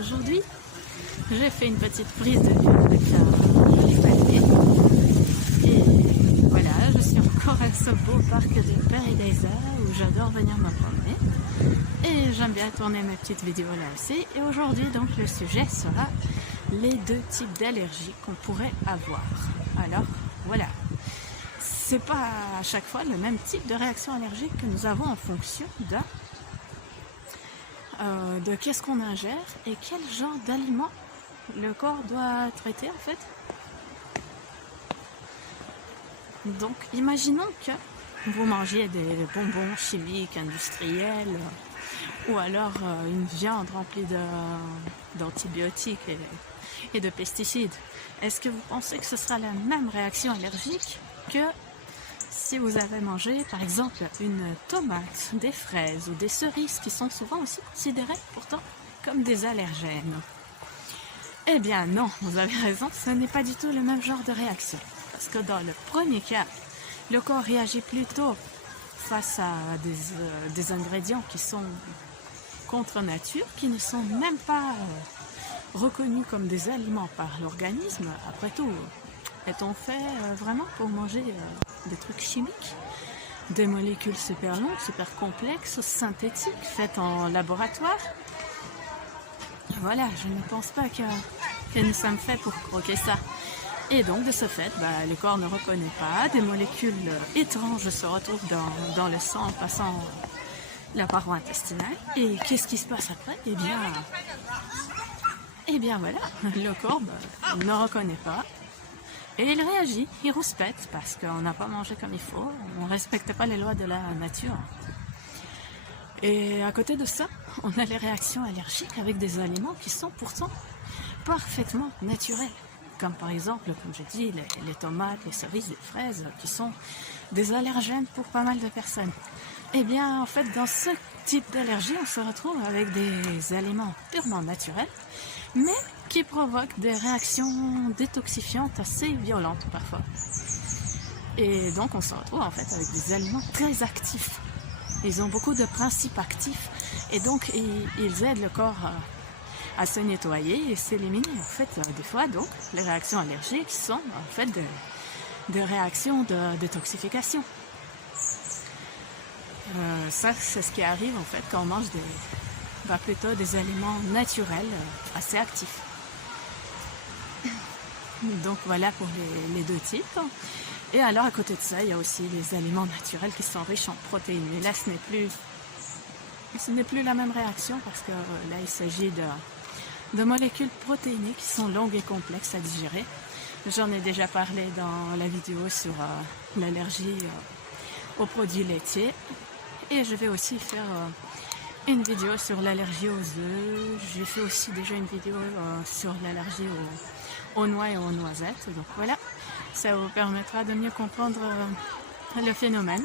aujourd'hui, j'ai fait une petite prise de vue avec un joli palmier. Et voilà, je suis encore à ce beau parc de Paradisa où j'adore venir me promener. Et j'aime bien tourner mes petites vidéos là aussi. Et aujourd'hui, donc, le sujet sera les deux types d'allergies qu'on pourrait avoir. Alors, voilà. C'est pas à chaque fois le même type de réaction allergique que nous avons en fonction de qu'est-ce qu'on ingère et quel genre d'aliments le corps doit traiter en fait. Donc imaginons que vous mangiez des bonbons chimiques industriels ou alors une viande remplie d'antibiotiques et de pesticides. Est-ce que vous pensez que ce sera la même réaction allergique que si vous avez mangé par exemple une tomate, des fraises ou des cerises qui sont souvent aussi considérées pourtant comme des allergènes? Eh bien non, vous avez raison, ce n'est pas du tout le même genre de réaction. Parce que dans le premier cas, le corps réagit plutôt face à des ingrédients qui sont contre nature, qui ne sont même pas reconnus comme des aliments par l'organisme. Après tout, est-on fait vraiment pour manger des trucs chimiques, des molécules super longues, super complexes, synthétiques, faites en laboratoire? Voilà, je ne pense pas que nous sommes faits pour croquer ça. Et donc, de ce fait, le corps ne reconnaît pas, des molécules étranges se retrouvent dans le sang en passant la paroi intestinale. Et qu'est-ce qui se passe après? Eh bien voilà, le corps ne reconnaît pas. Et il réagit, il rouspète parce qu'on n'a pas mangé comme il faut, on ne respecte pas les lois de la nature. Et à côté de ça, on a les réactions allergiques avec des aliments qui sont pourtant parfaitement naturels. Comme par exemple, comme j'ai dit, les tomates, les cerises, les fraises, qui sont des allergènes pour pas mal de personnes. Eh bien, en fait, dans ce type d'allergie, on se retrouve avec des aliments purement naturels, mais qui provoquent des réactions détoxifiantes assez violentes parfois. Et donc, on se retrouve en fait avec des aliments très actifs. Ils ont beaucoup de principes actifs et donc ils aident le corps à se nettoyer et s'éliminer. En fait, des fois, donc, les réactions allergiques sont en fait des réactions de détoxification. Ça, c'est ce qui arrive en fait quand on mange plutôt des aliments naturels assez actifs. Donc voilà pour les deux types. Et alors à côté de ça, il y a aussi les aliments naturels qui sont riches en protéines. Et là, ce n'est plus la même réaction parce que là, il s'agit de molécules protéinées qui sont longues et complexes à digérer. J'en ai déjà parlé dans la vidéo sur l'allergie aux produits laitiers. Et je vais aussi faire une vidéo sur l'allergie aux œufs. J'ai fait aussi déjà une vidéo sur l'allergie aux noix et aux noisettes. Donc voilà, ça vous permettra de mieux comprendre le phénomène.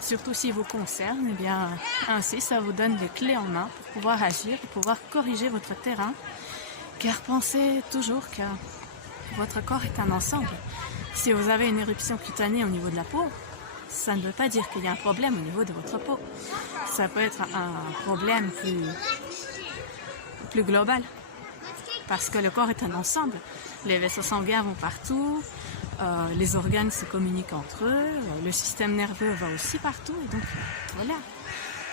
Surtout s'il vous concerne, eh bien, ainsi ça vous donne des clés en main pour pouvoir agir et pouvoir corriger votre terrain. Car pensez toujours que votre corps est un ensemble. Si vous avez une éruption cutanée au niveau de la peau, ça ne veut pas dire qu'il y a un problème au niveau de votre peau. Ça peut être un problème plus global. Parce que le corps est un ensemble. Les vaisseaux sanguins vont partout, les organes se communiquent entre eux, le système nerveux va aussi partout. Et donc, voilà.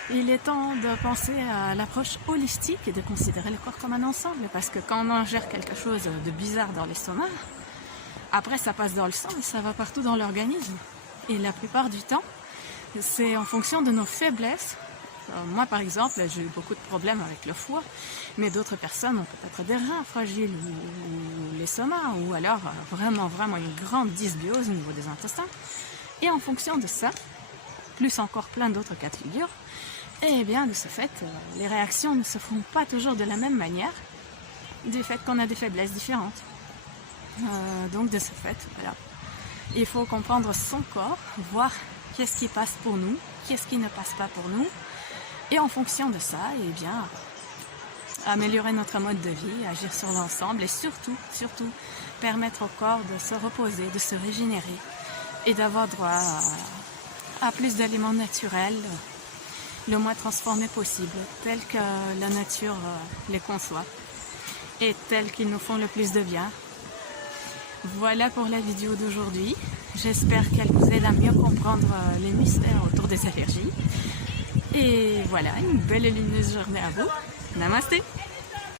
Il est temps de penser à l'approche holistique et de considérer le corps comme un ensemble. Parce que quand on ingère quelque chose de bizarre dans l'estomac, après ça passe dans le sang et ça va partout dans l'organisme. Et la plupart du temps, c'est en fonction de nos faiblesses. Moi, par exemple, j'ai eu beaucoup de problèmes avec le foie, mais d'autres personnes ont peut-être des reins fragiles ou l'estomac, ou alors vraiment une grande dysbiose au niveau des intestins. Et en fonction de ça, plus encore plein d'autres cas de figure, et bien de ce fait, les réactions ne se font pas toujours de la même manière, du fait qu'on a des faiblesses différentes. Donc de ce fait, voilà. Il faut comprendre son corps, voir qu'est-ce qui passe pour nous, qu'est-ce qui ne passe pas pour nous. Et en fonction de ça, eh bien, améliorer notre mode de vie, agir sur l'ensemble et surtout, permettre au corps de se reposer, de se régénérer et d'avoir droit à plus d'aliments naturels, le moins transformés possible, tels que la nature les conçoit. et tels qu'ils nous font le plus de bien. Voilà pour la vidéo d'aujourd'hui. J'espère qu'elle vous aide à mieux comprendre les mystères autour des allergies. Et voilà, une belle et lumineuse journée à vous. Namasté!